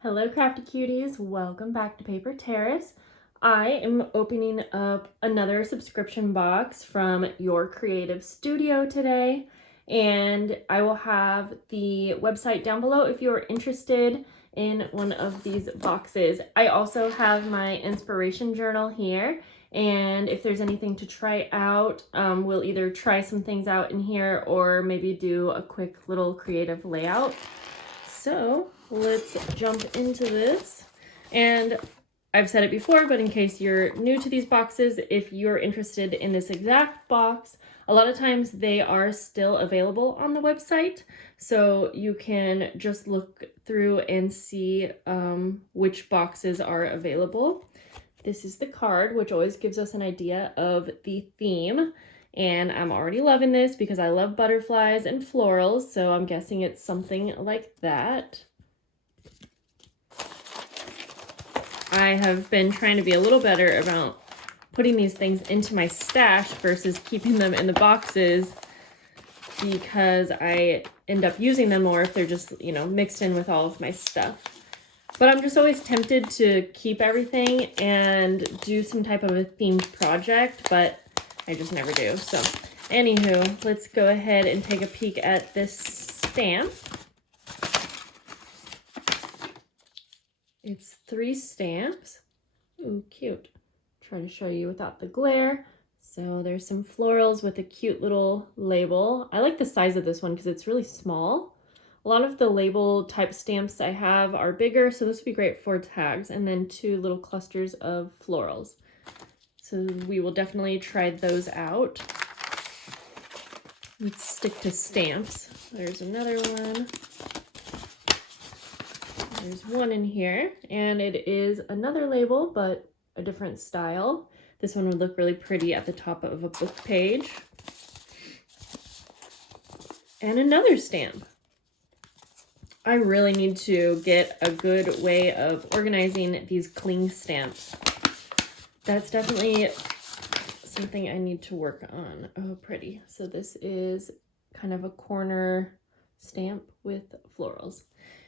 Hello crafty cuties, welcome back to Paper Terrace. I am opening up another subscription box from Your Creative Studio today, and I will have the website down below if you're interested in one of these boxes. I also have my inspiration journal here, and if there's anything to try out, we'll either try some things out in here or maybe do a quick little creative layout. So let's jump into this. And I've said it before, but in case you're new to these boxes, if you're interested in this exact box, a lot of times they are still available on the website. So you can just look through and see which boxes are available. This is the card, which always gives us an idea of the theme. And I'm already loving this because I love butterflies and florals, so I'm guessing it's something like that. I have been trying to be a little better about putting these things into my stash versus keeping them in the boxes because I end up using them more if they're just, mixed in with all of my stuff. But I'm just always tempted to keep everything and do some type of a themed project, but I just never do. So anywho, let's go ahead and take a peek at this stamp. It's 3 stamps. Ooh, cute. Try to show you without the glare. So there's some florals with a cute little label. I like the size of this one because it's really small. A lot of the label type stamps I have are bigger, so this would be great for tags. And then 2 little clusters of florals. So we will definitely try those out. Let's stick to stamps. There's another one. There's one in here, and it is another label, but a different style. This one would look really pretty at the top of a book page. And another stamp. I really need to get a good way of organizing these cling stamps. That's definitely something I need to work on. Oh, pretty. So this is kind of a corner stamp with florals.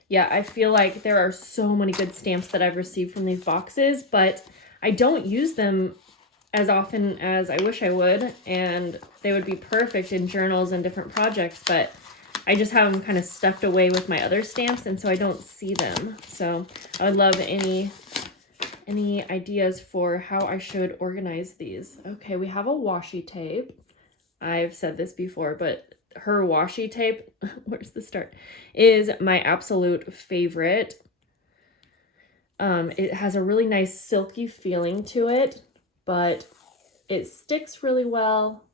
Yeah, I feel like there are so many good stamps that I've received from these boxes, but I don't use them as often as I wish I would, and they would be perfect in journals and different projects, but I just have them kind of stuffed away with my other stamps, and so I don't see them. So I would love any ideas for how I should organize these. Okay, we have a washi tape. I've said this before, but her washi tape, where's the start, is my absolute favorite. It has a really nice silky feeling to it, but it sticks really well.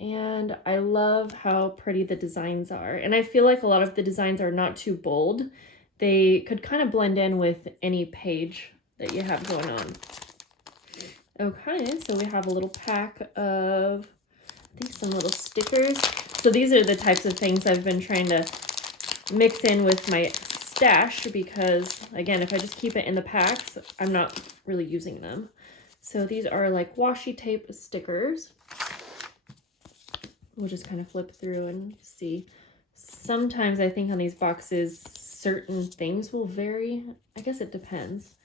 And I love how pretty the designs are. And I feel like a lot of the designs are not too bold. They could kind of blend in with any page that you have going on. Okay, so we have a little pack of, I think, some little stickers. So these are the types of things I've been trying to mix in with my stash because, again, if I just keep it in the packs, I'm not really using them. So these are like washi tape stickers. We'll just kind of flip through and see. Sometimes I think on these boxes, certain things will vary. I guess it depends.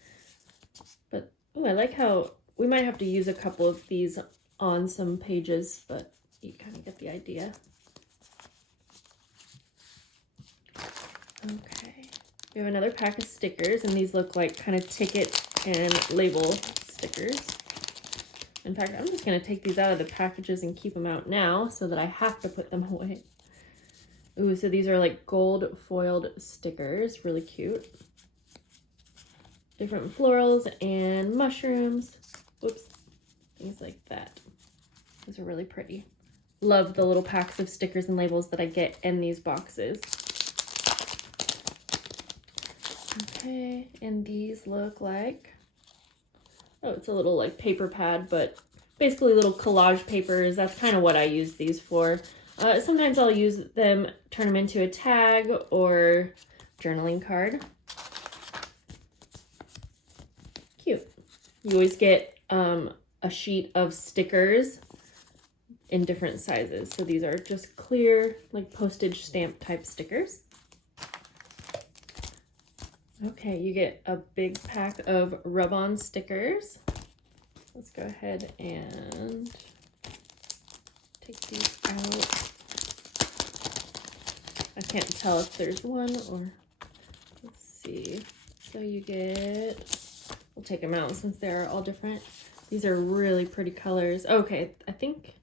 But, oh, I like how we might have to use a couple of these on some pages, but you kind of get the idea. Okay, we have another pack of stickers, and these look like kind of ticket and label stickers. In fact, I'm just going to take these out of the packages and keep them out now so that I have to put them away. Ooh, so these are like gold foiled stickers, really cute. Different florals and mushrooms. Whoops, things like that. Those are really pretty. Love the little packs of stickers and labels that I get in these boxes. Okay, and these look like, oh, it's a little like paper pad, but basically little collage papers. That's kind of what I use these for. Sometimes I'll use them, turn them into a tag or journaling card. Cute. You always get a sheet of stickers in different sizes. So these are just clear, like postage stamp type stickers. Okay, you get a big pack of rub-on stickers. Let's go ahead and take these out. I can't tell if there's one or, let's see. So you get, we'll take them out since they're all different. These are really pretty colors. Okay, I think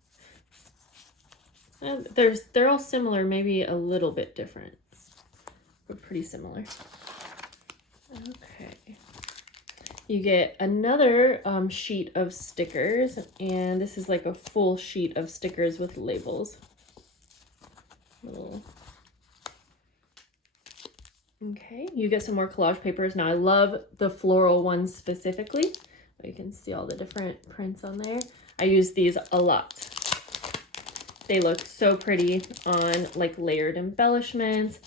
they're all similar, maybe a little bit different, but pretty similar. Okay. You get another sheet of stickers, and this is like a full sheet of stickers with labels. Okay, you get some more collage papers. Now I love the floral ones specifically. You can see all the different prints on there. I use these a lot. They look so pretty on like layered embellishments.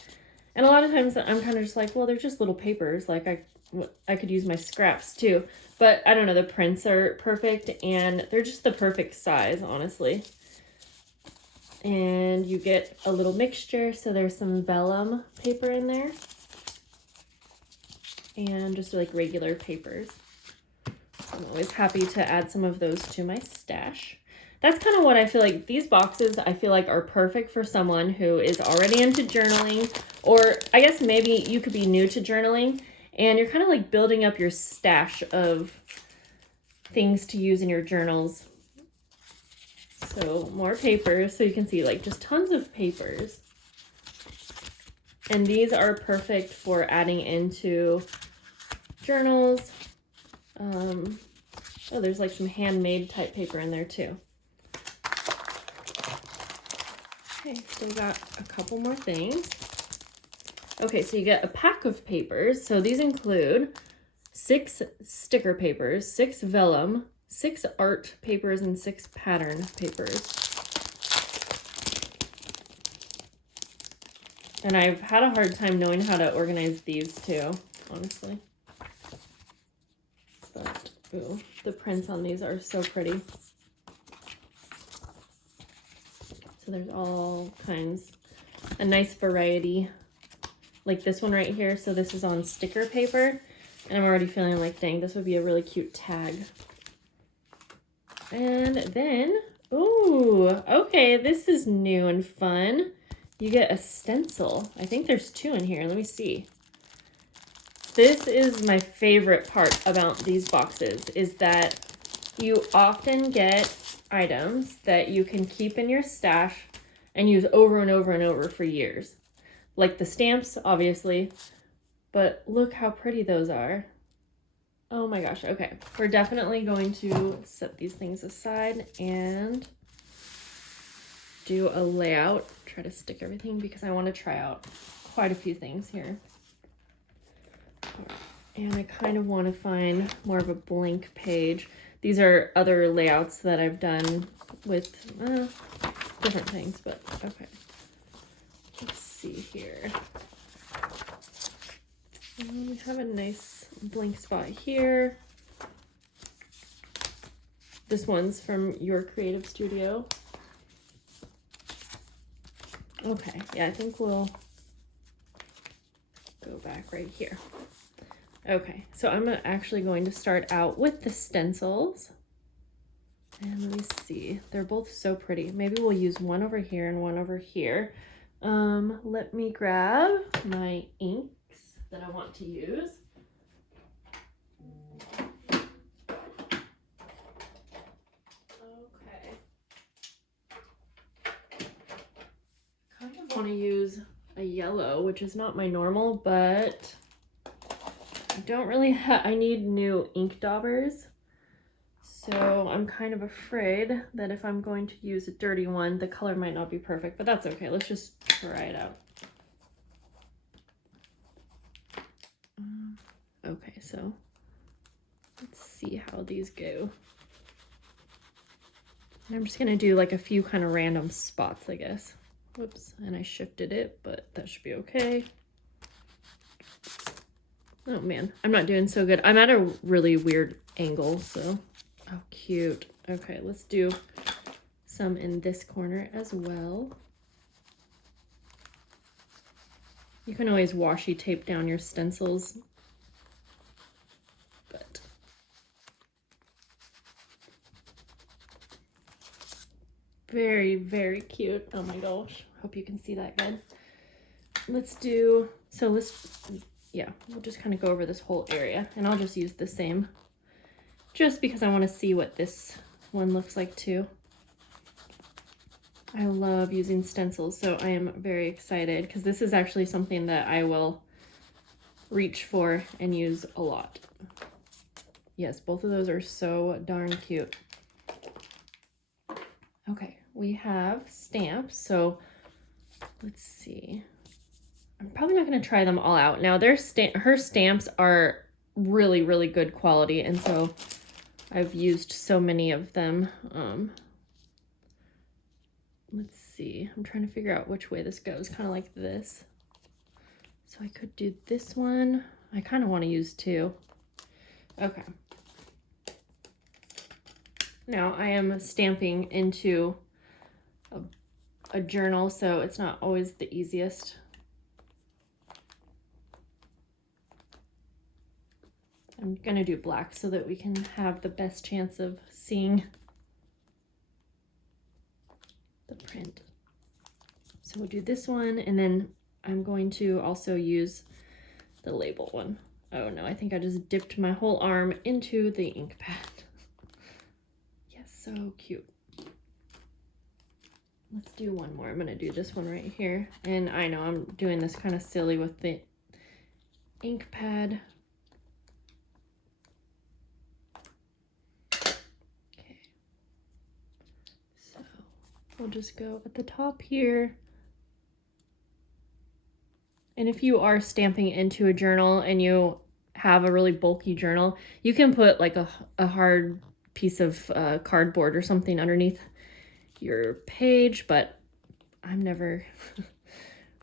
And a lot of times I'm kind of just like, well, they're just little papers. Like I could use my scraps too. But I don't know, the prints are perfect and they're just the perfect size, honestly. And you get a little mixture. So there's some vellum paper in there. And just like regular papers. I'm always happy to add some of those to my stash. That's kind of what I feel like. These boxes I feel like are perfect for someone who is already into journaling, or I guess maybe you could be new to journaling and you're kind of like building up your stash of things to use in your journals. So more papers, so you can see like just tons of papers. And these are perfect for adding into journals. Oh, there's like some handmade type paper in there too. Okay, still got a couple more things. Okay, so you get a pack of papers. So these include 6 sticker papers, 6 vellum, 6 art papers, and 6 pattern papers. And I've had a hard time knowing how to organize these too, honestly. But, ooh, the prints on these are so pretty. So there's all kinds, a nice variety. Like this one right here, so this is on sticker paper. And I'm already feeling like, dang, this would be a really cute tag. And then, ooh, okay, this is new and fun. You get a stencil. I think there's 2 in here. Let me see. This is my favorite part about these boxes, is that you often get items that you can keep in your stash and use over and over and over for years. Like the stamps, obviously, but look how pretty those are. Oh my gosh, okay. We're definitely going to set these things aside and do a layout, try to stick everything because I want to try out quite a few things here. And I kind of want to find more of a blank page. These are other layouts that I've done with different things, but okay. Let's see here. We have a nice blank spot here. This one's from Your Creative Studio. Okay, yeah, I think we'll go back right here. Okay, so I'm actually going to start out with the stencils. And let me see, they're both so pretty. Maybe we'll use one over here and one over here. Let me grab my inks that I want to use. Okay. Kind of want to use a yellow, which is not my normal, but I don't really I need new ink daubers. So I'm kind of afraid that if I'm going to use a dirty one, the color might not be perfect, but that's okay. Let's just try it out. Okay, so let's see how these go. And I'm just gonna do like a few kind of random spots, I guess. Whoops, and I shifted it, but that should be okay. Oh man, I'm not doing so good. I'm at a really weird angle, so. Oh, cute. Okay, let's do some in this corner as well. You can always washi tape down your stencils Very, very cute. Oh my gosh. Hope you can see that good. Let's do, yeah, we'll just kind of go over this whole area, and I'll just use the same just because I want to see what this one looks like too. I love using stencils, so I am very excited because this is actually something that I will reach for and use a lot. Yes, both of those are so darn cute. Okay, we have stamps, so let's see. I'm probably not going to try them all out. Now, her stamps are really, really good quality, and so I've used so many of them. Let's see. I'm trying to figure out which way this goes, kind of like this. So I could do this one. I kind of want to use two. Okay. Now I am stamping into a journal, so it's not always the easiest. I'm gonna do black so that we can have the best chance of seeing the print. So we'll do this one, and then I'm going to also use the label one. Oh no, I think I just dipped my whole arm into the ink pad. Yes, so cute. Let's do one more. I'm gonna do this one right here. And I know I'm doing this kind of silly with the ink pad. Okay. So we'll just go at the top here. And if you are stamping into a journal and you have a really bulky journal, you can put like a hard piece of cardboard or something underneath your page, but I'm never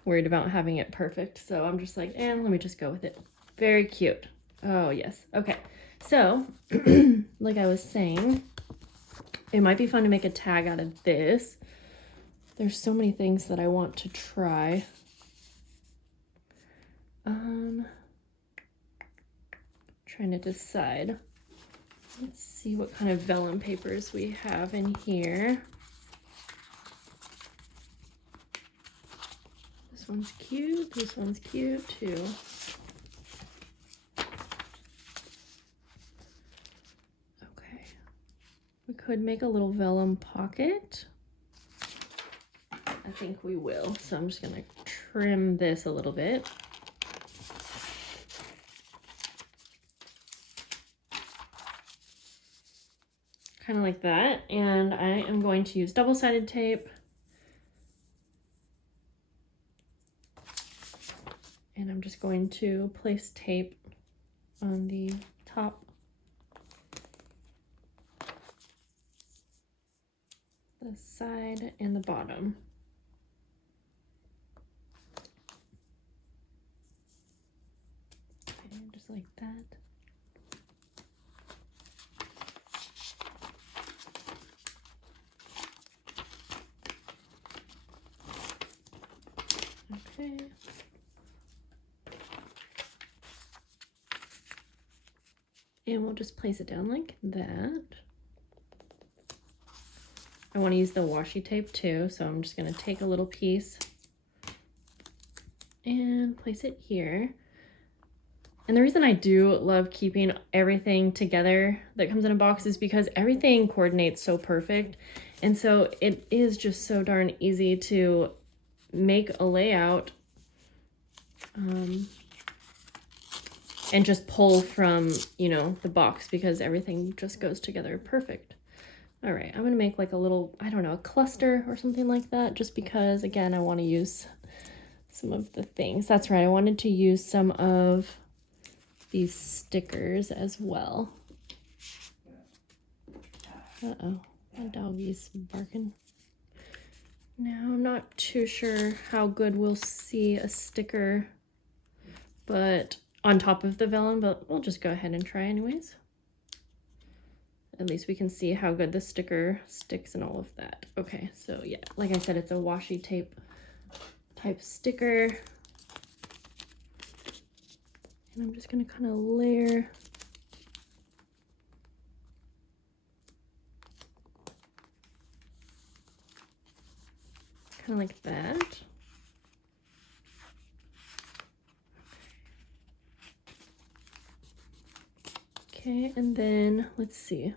worried about having it perfect. So I'm just like, let me just go with it. Very cute. Oh yes. Okay. So like I was saying, it might be fun to make a tag out of this. There's so many things that I want to try. Trying to decide. Let's see what kind of vellum papers we have in here. This one's cute. This one's cute too. Okay. We could make a little vellum pocket. I think we will. So I'm just gonna trim this a little bit. Kind of like that. And I am going to use double-sided tape. And I'm just going to place tape on the top, the side, and the bottom. Okay, just like that. Okay. And we'll just place it down like that. I want to use the washi tape too, so I'm just going to take a little piece and place it here. And the reason I do love keeping everything together that comes in a box is because everything coordinates so perfect. And so it is just so darn easy to make a layout and just pull from, you know, the box because everything just goes together perfect. All right, I'm gonna make like a little, I don't know, a cluster or something like that, just because, again, I want to use some of the things. That's right, I wanted to use some of these stickers as well. Uh-oh, my doggy's barking. Now, I'm not too sure how good we'll see a sticker, but on top of the vellum, but we'll just go ahead and try anyways. At least we can see how good the sticker sticks and all of that. Okay, so yeah, like I said, it's a washi tape type sticker. And I'm just gonna kind of layer. kind of like that. Okay, and then let's see.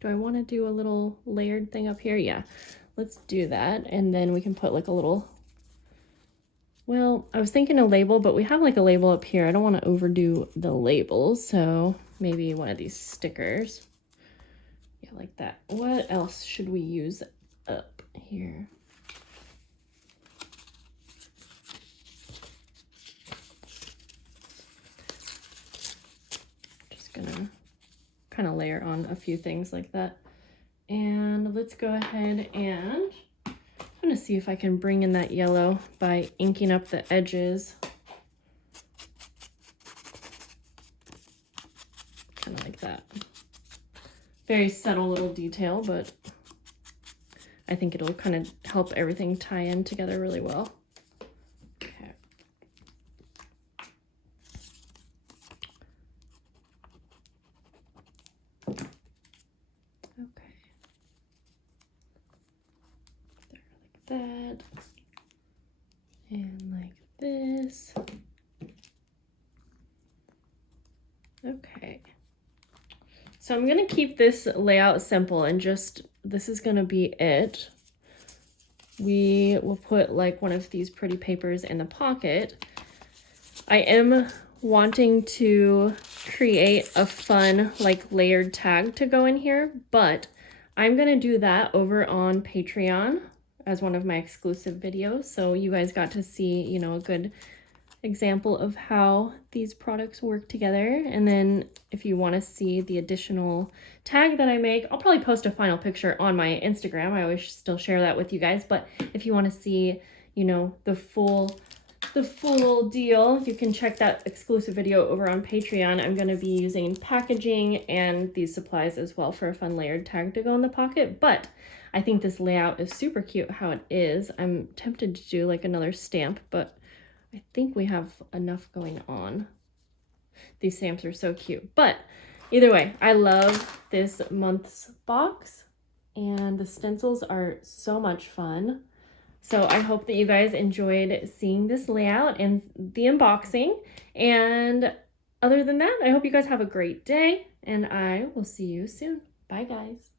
Do I want to do a little layered thing up here? Yeah, let's do that. And then we can put like a little, well, I was thinking a label, but we have like a label up here. I don't want to overdo the labels, so maybe one of these stickers. Yeah, like that. What else should we use up here? Just gonna kind of layer on a few things like that. And let's go ahead and I'm gonna see if I can bring in that yellow by inking up the edges. Kind of like that. Very subtle little detail, but I think it'll kind of help everything tie in together really well. Okay. Okay. There, like that. And like this. Okay. So I'm gonna keep this layout simple and just, this is gonna be it. We will put like one of these pretty papers in the pocket. I am wanting to create a fun like layered tag to go in here, but I'm gonna do that over on Patreon as one of my exclusive videos. So you guys got to see, you know, a good example of how these products work together. And then if you want to see the additional tag that I make, I'll probably post a final picture on my Instagram. I always still share that with you guys, but if you want to see, you know, the full deal, you can check that exclusive video over on Patreon. I'm going to be using packaging and these supplies as well for a fun layered tag to go in the pocket, but I think this layout is super cute how it is. I'm tempted to do like another stamp, but I think we have enough going on. These stamps are so cute. But either way, I love this month's box and the stencils are so much fun. So I hope that you guys enjoyed seeing this layout and the unboxing. And other than that, I hope you guys have a great day and I will see you soon. Bye guys.